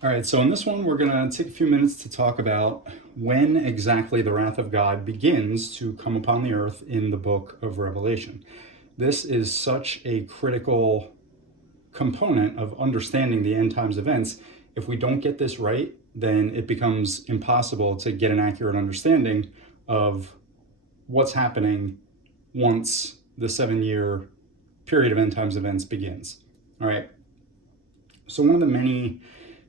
All right, so in this one, we're going to take a few minutes to talk about when exactly the wrath of God begins to come upon the earth in the book of Revelation. This is such a critical component of understanding the end times events. If we don't get this right, then it becomes impossible to get an accurate understanding of what's happening once the 7-year period of end times events begins. All right. So one of the many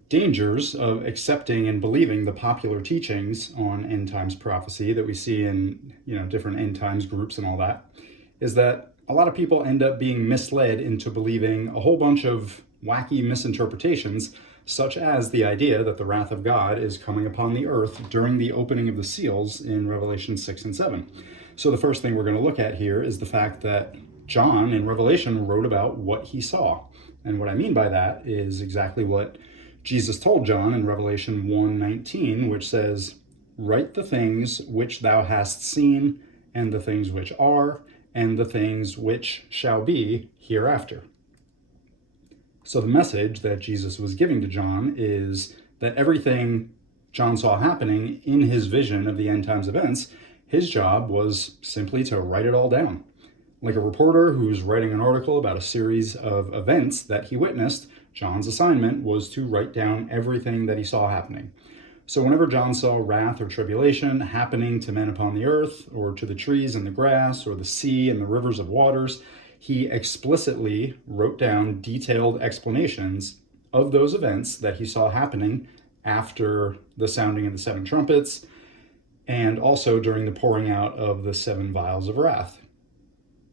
dangers of accepting and believing the popular teachings on end times prophecy that we see in different end times groups and all that is that a lot of people end up being misled into believing a whole bunch of wacky misinterpretations, such as the idea that the wrath of God is coming upon the earth during the opening of the seals in Revelation 6 and 7. So the first thing we're going to look at here is the fact that John in Revelation wrote about what he saw. And what I mean by that is exactly what Jesus told John in Revelation 1:19, which says, "Write the things which thou hast seen, and the things which are, and the things which shall be hereafter." So the message that Jesus was giving to John is that everything John saw happening in his vision of the end times events, his job was simply to write it all down. Like a reporter who's writing an article about a series of events that he witnessed, John's assignment was to write down everything that he saw happening. So whenever John saw wrath or tribulation happening to men upon the earth, or to the trees and the grass, or the sea and the rivers of waters, he explicitly wrote down detailed explanations of those events that he saw happening after the sounding of the 7 trumpets, and also during the pouring out of the 7 vials of wrath,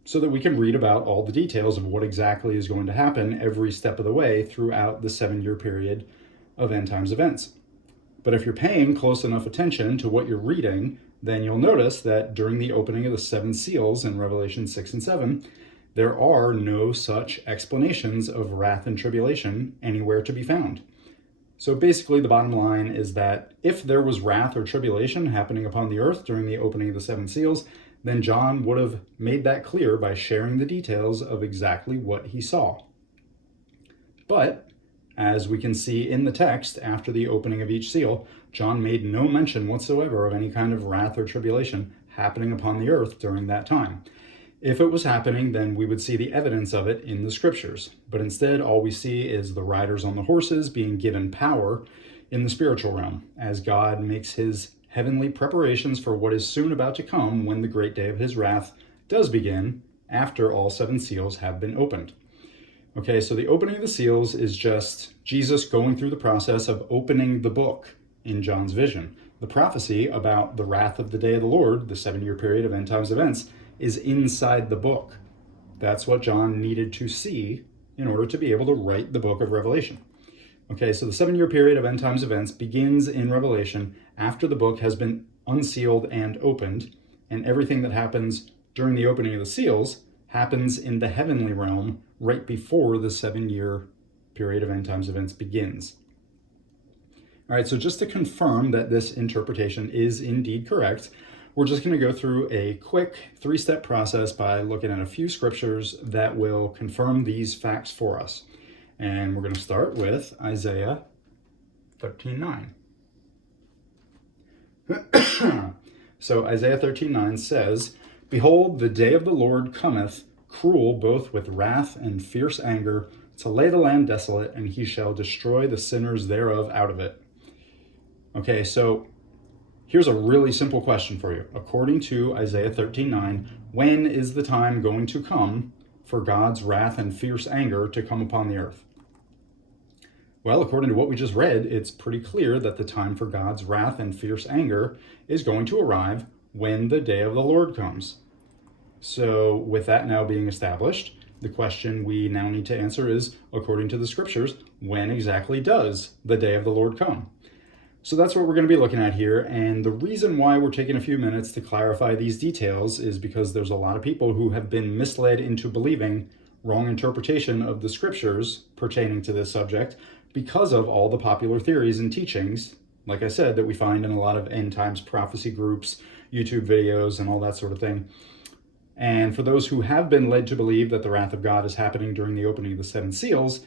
so that we can read about all the details of what exactly is going to happen every step of the way throughout the 7-year period of end times events. But if you're paying close enough attention to what you're reading, then you'll notice that during the opening of the 7 seals in Revelation 6 and 7, there are no such explanations of wrath and tribulation anywhere to be found. So basically, the bottom line is that if there was wrath or tribulation happening upon the earth during the opening of the 7 seals, then John would have made that clear by sharing the details of exactly what he saw. But, as we can see in the text after the opening of each seal, John made no mention whatsoever of any kind of wrath or tribulation happening upon the earth during that time. If it was happening, then we would see the evidence of it in the scriptures. But instead, all we see is the riders on the horses being given power in the spiritual realm, as God makes his heavenly preparations for what is soon about to come when the great day of his wrath does begin after all 7 seals have been opened. Okay, so the opening of the seals is just Jesus going through the process of opening the book in John's vision. The prophecy about the wrath of the day of the Lord, the 7-year period of end times events, is inside the book. That's what John needed to see in order to be able to write the book of Revelation. Okay, so the 7-year period of end times events begins in Revelation after the book has been unsealed and opened, and everything that happens during the opening of the seals happens in the heavenly realm right before the 7-year period of end times events begins. All right, so just to confirm that this interpretation is indeed correct, we're just going to go through a quick 3-step process by looking at a few scriptures that will confirm these facts for us. And we're going to start with Isaiah 13:9. So Isaiah 13:9 says, "Behold, the day of the Lord cometh, cruel both with wrath and fierce anger, to lay the land desolate, and he shall destroy the sinners thereof out of it." Okay, so here's a really simple question for you. According to Isaiah 13:9, when is the time going to come for God's wrath and fierce anger to come upon the earth? Well, according to what we just read, it's pretty clear that the time for God's wrath and fierce anger is going to arrive when the day of the Lord comes. So, with that now being established, the question we now need to answer is, according to the scriptures, when exactly does the day of the Lord come? So that's what we're going to be looking at here, and the reason why we're taking a few minutes to clarify these details is because there's a lot of people who have been misled into believing wrong interpretation of the scriptures pertaining to this subject because of all the popular theories and teachings, like I said, that we find in a lot of end times prophecy groups, YouTube videos, and all that sort of thing. And for those who have been led to believe that the wrath of God is happening during the opening of the 7 seals,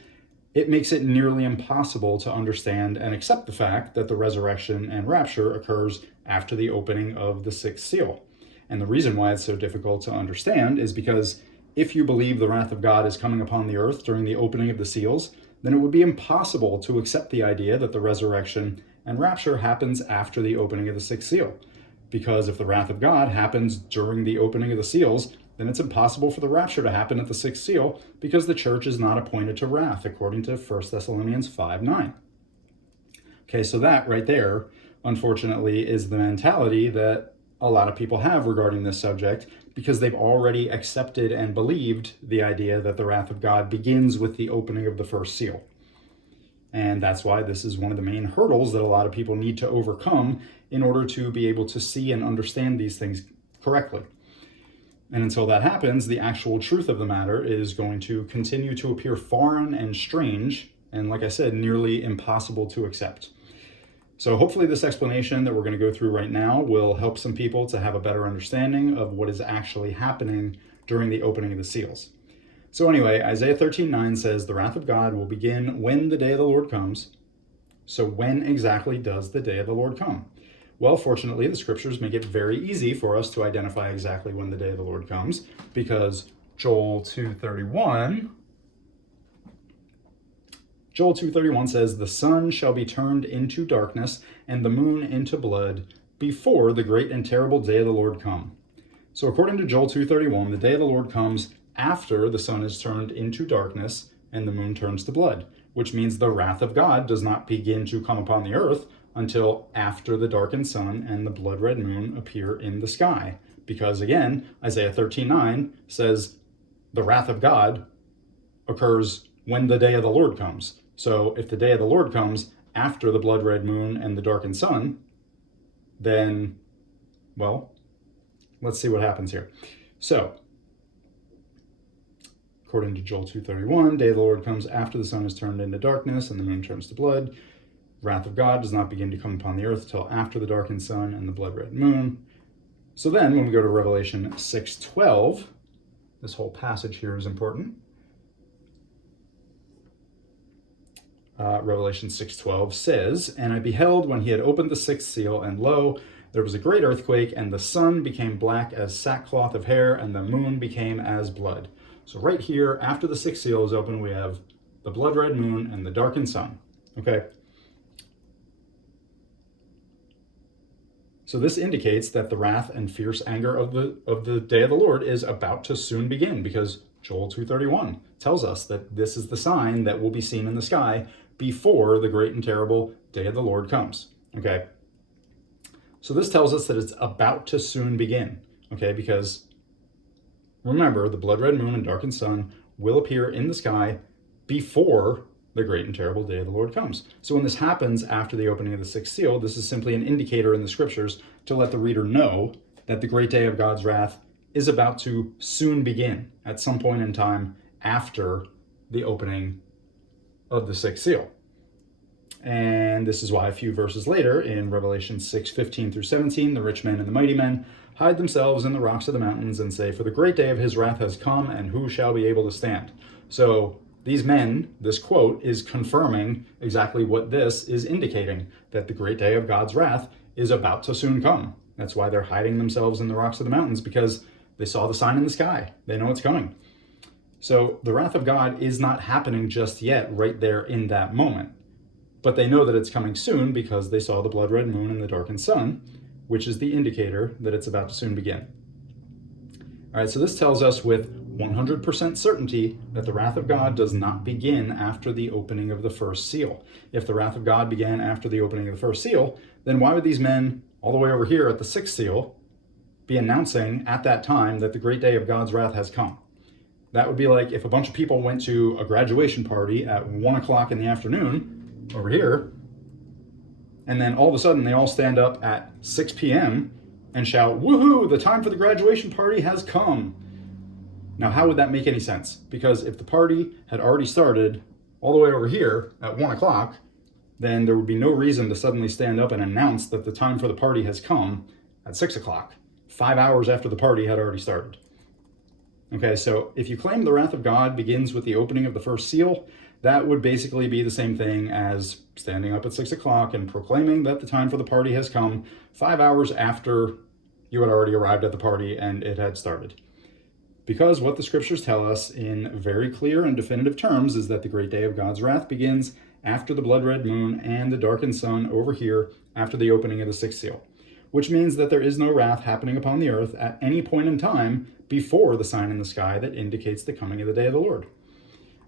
it makes it nearly impossible to understand and accept the fact that the resurrection and rapture occurs after the opening of the sixth seal. And the reason why it's so difficult to understand is because if you believe the wrath of God is coming upon the earth during the opening of the seals, then it would be impossible to accept the idea that the resurrection and rapture happens after the opening of the sixth seal. Because if the wrath of God happens during the opening of the seals, then it's impossible for the rapture to happen at the sixth seal, because the church is not appointed to wrath, according to 1 Thessalonians 5:9. Okay, so that right there, unfortunately, is the mentality that a lot of people have regarding this subject, because they've already accepted and believed the idea that the wrath of God begins with the opening of the first seal. And that's why this is one of the main hurdles that a lot of people need to overcome in order to be able to see and understand these things correctly. And until that happens, the actual truth of the matter is going to continue to appear foreign and strange, and like I said, nearly impossible to accept. So hopefully this explanation that we're going to go through right now will help some people to have a better understanding of what is actually happening during the opening of the seals. So anyway, Isaiah 13:9 says, the wrath of God will begin when the day of the Lord comes. So when exactly does the day of the Lord come? Well, fortunately, the scriptures make it very easy for us to identify exactly when the day of the Lord comes, because Joel 2:31 says, the sun shall be turned into darkness and the moon into blood before the great and terrible day of the Lord come. So according to Joel 2:31, the day of the Lord comes after the sun is turned into darkness and the moon turns to blood, which means the wrath of God does not begin to come upon the earth until after the darkened sun and the blood-red moon appear in the sky. Because again, Isaiah 13:9 says the wrath of God occurs when the day of the Lord comes. So if the day of the Lord comes after the blood-red moon and the darkened sun, then, well, let's see what happens here. So, according to Joel 2:31, day of the Lord comes after the sun is turned into darkness and the moon turns to blood. Wrath of God does not begin to come upon the earth till after the darkened sun and the blood-red moon. So then, when we go to Revelation 6:12, this whole passage here is important. Revelation 6:12 says, and I beheld when he had opened the sixth seal, and lo, there was a great earthquake, and the sun became black as sackcloth of hair, and the moon became as blood. So right here, after the sixth seal is open, we have the blood-red moon and the darkened sun. Okay? So this indicates that the wrath and fierce anger of the day of the Lord is about to soon begin, because Joel 2:31 tells us that this is the sign that will be seen in the sky before the great and terrible day of the Lord comes. Okay? So this tells us that it's about to soon begin. Okay? Because remember, the blood-red moon and darkened sun will appear in the sky before the great and terrible day of the Lord comes. So when this happens after the opening of the sixth seal, this is simply an indicator in the scriptures to let the reader know that the great day of God's wrath is about to soon begin at some point in time after the opening of the sixth seal. And this is why a few verses later in Revelation 6:15 through 17, the rich men and the mighty men hide themselves in the rocks of the mountains and say, for the great day of his wrath has come, and who shall be able to stand? So these men, this quote, is confirming exactly what this is indicating, that the great day of God's wrath is about to soon come. That's why they're hiding themselves in the rocks of the mountains, because they saw the sign in the sky. They know it's coming. So the wrath of God is not happening just yet, right there in that moment. But they know that it's coming soon because they saw the blood-red moon and the darkened sun, which is the indicator that it's about to soon begin. All right, so this tells us with 100% certainty that the wrath of God does not begin after the opening of the first seal. If the wrath of God began after the opening of the first seal, then why would these men all the way over here at the sixth seal be announcing at that time that the great day of God's wrath has come? That would be like if a bunch of people went to a graduation party at 1 o'clock in the afternoon over here, and then all of a sudden they all stand up at 6 p.m. and shout, woohoo, the time for the graduation party has come. Now, how would that make any sense? Because if the party had already started all the way over here at 1 o'clock, then there would be no reason to suddenly stand up and announce that the time for the party has come at 6 o'clock, 5 hours after the party had already started. Okay, so if you claim the wrath of God begins with the opening of the first seal, That would basically be the same thing as standing up at 6 o'clock and proclaiming that the time for the party has come 5 hours after you had already arrived at the party and it had started. Because what the scriptures tell us in very clear and definitive terms is that the great day of God's wrath begins after the blood red moon and the darkened sun over here after the opening of the sixth seal, which means that there is no wrath happening upon the earth at any point in time before the sign in the sky that indicates the coming of the day of the Lord.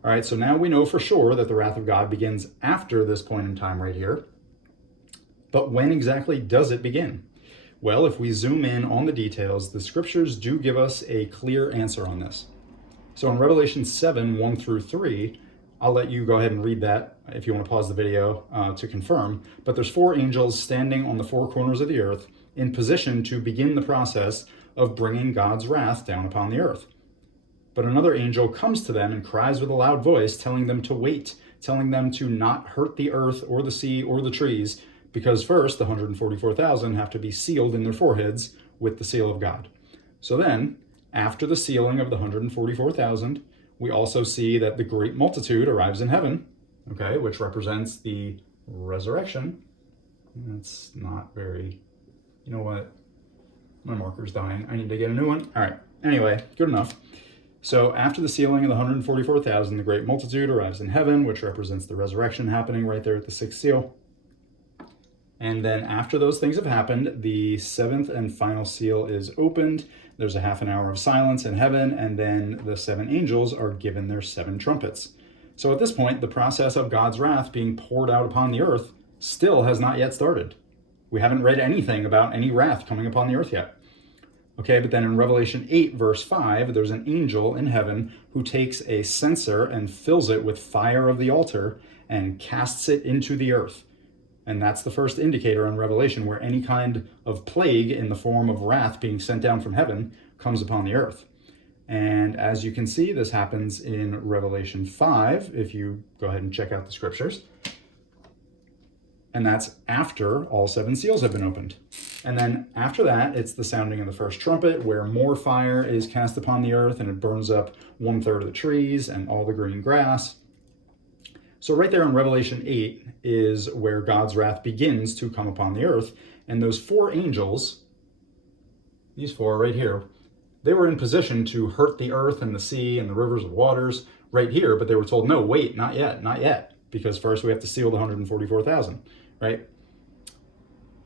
All right, so now we know for sure that the wrath of God begins after this point in time right here. But when exactly does it begin? Well, if we zoom in on the details, the scriptures do give us a clear answer on this. So in Revelation 7, 1 through 3, I'll let you go ahead and read that if you want to pause the video to confirm. But there's 4 angels standing on the 4 corners of the earth in position to begin the process of bringing God's wrath down upon the earth. But another angel comes to them and cries with a loud voice, telling them to wait, telling them to not hurt the earth or the sea or the trees, because first the 144,000 have to be sealed in their foreheads with the seal of God. So then, after the sealing of the 144,000, we also see that the great multitude arrives in heaven, okay, which represents the resurrection. That's not very, you know what? My marker's dying. I need to get a new one. All right. Anyway, good enough. So after the sealing of the 144,000, the great multitude arrives in heaven, which represents the resurrection happening right there at the sixth seal. And then after those things have happened, the 7th and final seal is opened. There's a half an hour of silence in heaven, and then the 7 angels are given their 7 trumpets. So at this point, the process of God's wrath being poured out upon the earth still has not yet started. We haven't read anything about any wrath coming upon the earth yet. Okay, but then in Revelation 8, verse 5, there's an angel in heaven who takes a censer and fills it with fire of the altar and casts it into the earth. And that's the first indicator in Revelation where any kind of plague in the form of wrath being sent down from heaven comes upon the earth. And as you can see, this happens in Revelation 5, if you go ahead and check out the scriptures. And that's after all 7 seals have been opened. And then after that, it's the sounding of the first trumpet, where more fire is cast upon the earth and it burns up 1/3 of the trees and all the green grass. So right there in Revelation 8 is where God's wrath begins to come upon the earth. And those 4 angels, these 4 right here, they were in position to hurt the earth and the sea and the rivers of waters right here, but they were told, no, wait, not yet, because first we have to seal the 144,000, right?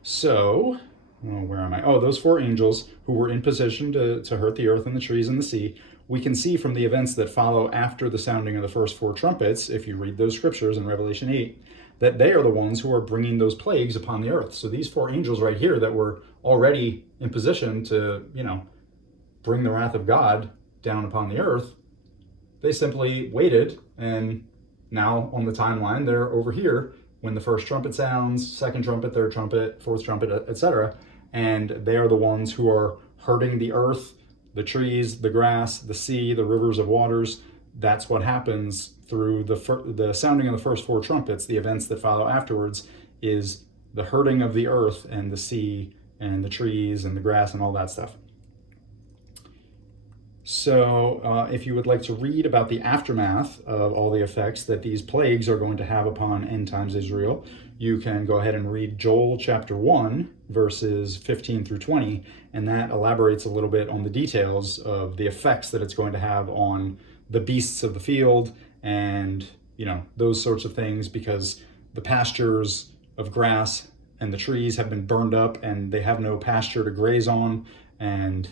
So, where am I? Oh, those 4 angels who were in position to hurt the earth and the trees and the sea, we can see from the events that follow after the sounding of the first 4 trumpets, if you read those scriptures in Revelation 8, that they are the ones who are bringing those plagues upon the earth. So these 4 angels right here that were already in position to, bring the wrath of God down upon the earth, they simply waited, and now on the timeline, they're over here when the first trumpet sounds, second trumpet, third trumpet, fourth trumpet, etc. And they are the ones who are hurting the earth, the trees, the grass, the sea, the rivers of waters. That's what happens through the sounding of the first 4 trumpets. The events that follow afterwards is the hurting of the earth and the sea and the trees and the grass and all that stuff. So if you would like to read about the aftermath of all the effects that these plagues are going to have upon end times Israel, you can go ahead and read Joel chapter 1, verses 15 through 20, and that elaborates a little bit on the details of the effects that it's going to have on the beasts of the field and, those sorts of things, because the pastures of grass and the trees have been burned up and they have no pasture to graze on, and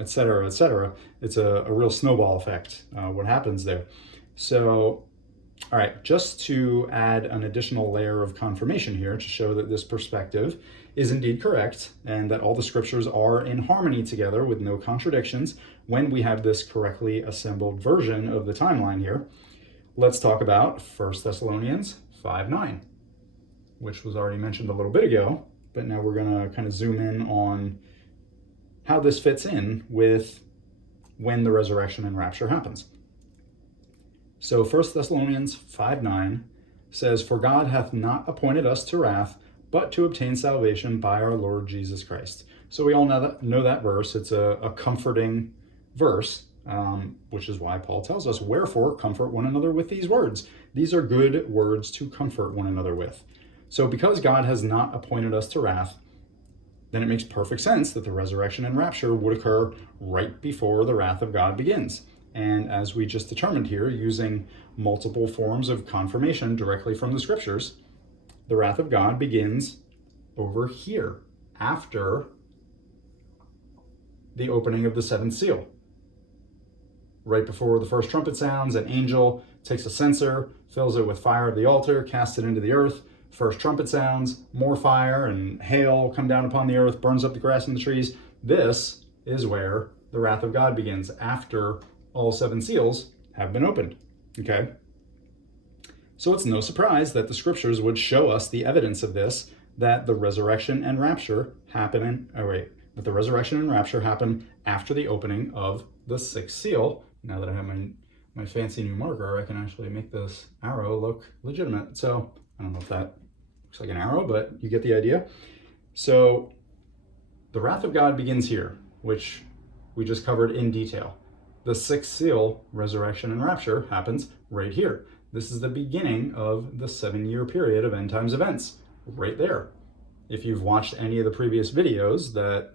et cetera, et cetera. It's a real snowball effect, what happens there. So, all right, just to add an additional layer of confirmation here to show that this perspective is indeed correct and that all the scriptures are in harmony together with no contradictions when we have this correctly assembled version of the timeline here, let's talk about 1 Thessalonians 5:9, which was already mentioned a little bit ago, but now we're going to kind of zoom in on how this fits in with when the resurrection and rapture happens. So 1 Thessalonians 5:9 says, "For God hath not appointed us to wrath, but to obtain salvation by our Lord Jesus Christ." So we all know that verse. It's a comforting verse. which is why Paul tells us, wherefore comfort one another with these words. These are good words to comfort one another with. So because God has not appointed us to wrath, then it makes perfect sense that the resurrection and rapture would occur right before the wrath of God begins. And as we just determined here, using multiple forms of confirmation directly from the scriptures, the wrath of God begins over here after the opening of the seventh seal. Right before the first trumpet sounds, an angel takes a censer, fills it with fire of the altar, casts it into the earth. First trumpet sounds, more fire and hail come down upon the earth, burns up the grass and the trees. This is where the wrath of God begins, after all seven seals have been opened. Okay? So it's no surprise that the scriptures would show us the evidence of this, that the resurrection and rapture happen after the opening of the sixth seal. Now that I have my fancy new marker, I can actually make this arrow look legitimate. So I don't know if that looks like an arrow, but you get the idea. So the wrath of God begins here, which we just covered in detail. The sixth seal, resurrection and rapture, happens right here. This is the beginning of the 7-year period of end times events, right there. If you've watched any of the previous videos that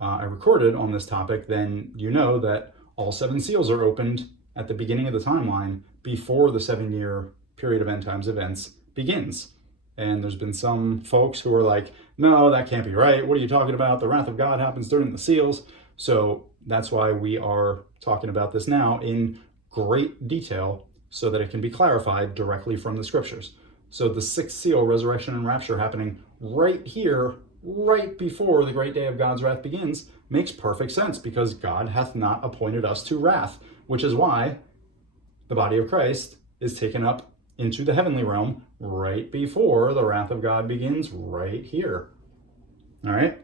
I recorded on this topic, then you know that all 7 seals are opened at the beginning of the timeline before the 7-year period of end times events begins. And there's been some folks who are like, no, that can't be right. What are you talking about? The wrath of God happens during the seals. So that's why we are talking about this now in great detail, so that it can be clarified directly from the scriptures. So the sixth seal, resurrection and rapture, happening right here, right before the great day of God's wrath begins, makes perfect sense, because God hath not appointed us to wrath, which is why the body of Christ is taken up into the heavenly realm right before the wrath of God begins, right here. All right?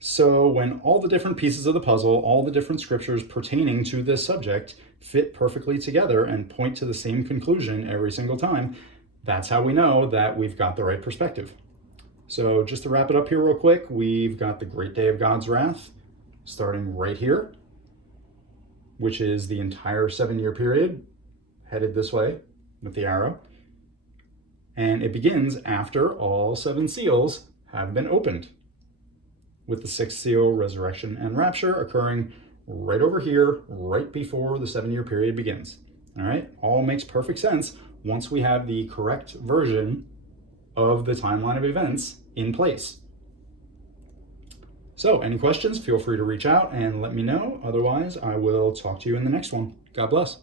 So when all the different pieces of the puzzle, all the different scriptures pertaining to this subject fit perfectly together and point to the same conclusion every single time, that's how we know that we've got the right perspective. So just to wrap it up here real quick, we've got the great day of God's wrath starting right here, which is the entire 7-year period, headed this way with the arrow. And it begins after all 7 seals have been opened, with the sixth seal, resurrection and rapture, occurring right over here, right before the 7-year period begins. All right, all makes perfect sense once we have the correct version of the timeline of events in place. So any questions, feel free to reach out and let me know. Otherwise, I will talk to you in the next one. God bless.